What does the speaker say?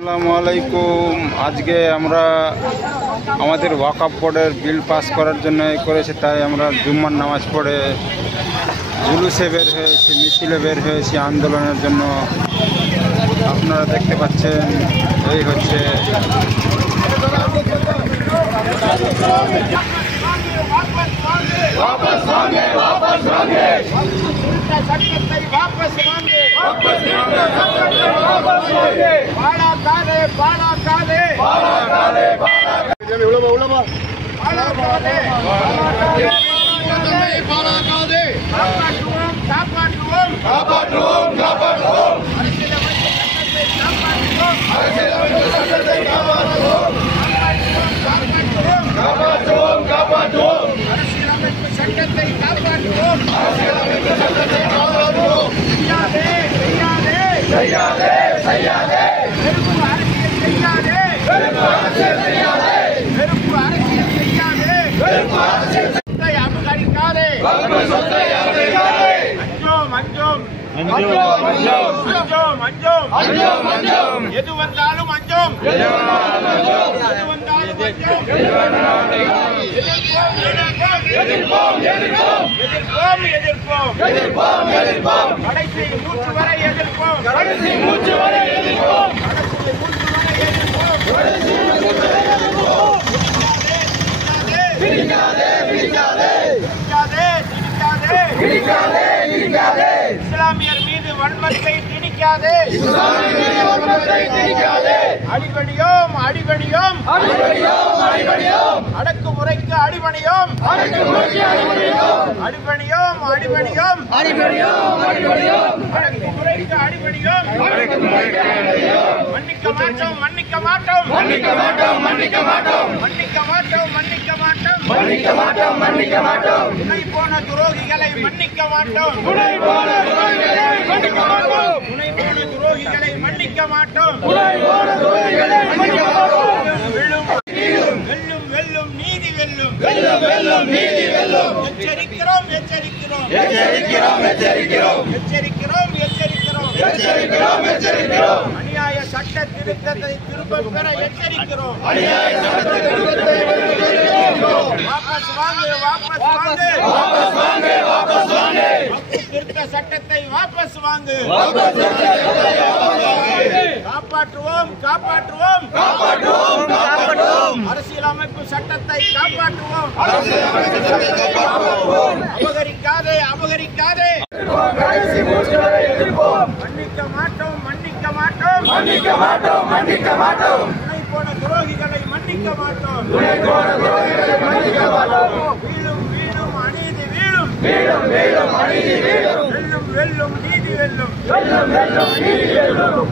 আসসালামু আলাইকুম। আজকে আমরা আমাদের ওয়াকফ বোর্ডের বিল পাস করার জন্য করেছে, তাই আমরা জুম্মার নামাজ পড়ে জুলুসে বের হয়েছি, মিছিলে বের হয়েছি আন্দোলনের জন্য। আপনারা দেখতে পাচ্ছেন এই হচ্ছে இஸ்லாமியர் மீது வன்மத்தை திணிக்காதே, அடிபணியோம் அடிபணியோம் அடக்குமுறைக்கு அடிபணியோம், அடிபணியோம் அடிபணியோம் அடக்குமுறைக்கு அடிபணியோம். மன்னிக்க மாட்டோம் மன்னிக்க மாட்டோம் மன்னிக்க மாட்டோம் மன்னிக்க மாட்டோம் மன்னிக்க மாட்டோம் மன்னிக்க மாட்டோம் மன்னிக்க மாட்டோம் மன்னிக்க மாட்டோம். துணை போன துரோகிகளை மன்னிக்க மாட்டோம், துணை போன துரோகிகளை மன்னிக்க மாட்டோம், துணை போன துரோகிகளை மன்னிக்க மாட்டோம், துணை போன துரோகிகளை மன்னிக்க மாட்டோம். வெல்லும் வெல்லும் நீதி வெல்லும், வெல்லும் வெல்லும் நீதி வெல்லும். எச்சரிக்கிறோம் எச்சரிக்கிறோம் எச்சரிக்கிறோம் எச்சரிக்கிறோம் எச்சரிக்கிறோம் எச்சரிக்கிறோம் எச்சரிக்கிறோம் எச்சரிக்கிறோம். அநியாய சட்ட திருத்தத்தை திரும்பப் பெற எச்சரிக்கிறோம், அநியாய சட்ட திருத்தத்தை வாபஸ் வாங்கு வாபஸ் வாங்கு வாபஸ் வாங்கு வாபஸ் வாங்கு. திருத்த சட்டத்தை வாபஸ் வாங்கு, காப்பாற்றுவோம் காப்பாற்றுவோம் காப்பாற்றுவோம் காப்பாற்றுவோம். அரசியலமைப்பு சட்டத்தை காப்பாற்றுவோம், அபகரிக்காதே அபகரிக்காதே. மன்னிக்க மாட்டோம் மன்னிக்க மாட்டோம் மன்னிக்க மாட்டோம் மன்னிக்க மாட்டோம். துணை போன துரோகிகளை மன்னிக்க மாட்டோம், துணை போன துரோகிகளை மன்னிக்க மாட்டோம். வீழும் வீழும் அநீதி வீழும், வீழும் வீழும் அநீதி வீழும். வெல்லும் வெல்லும் நீதி வெல்லும், வெல்லும் வெல்லும் நீதி வெல்லும்.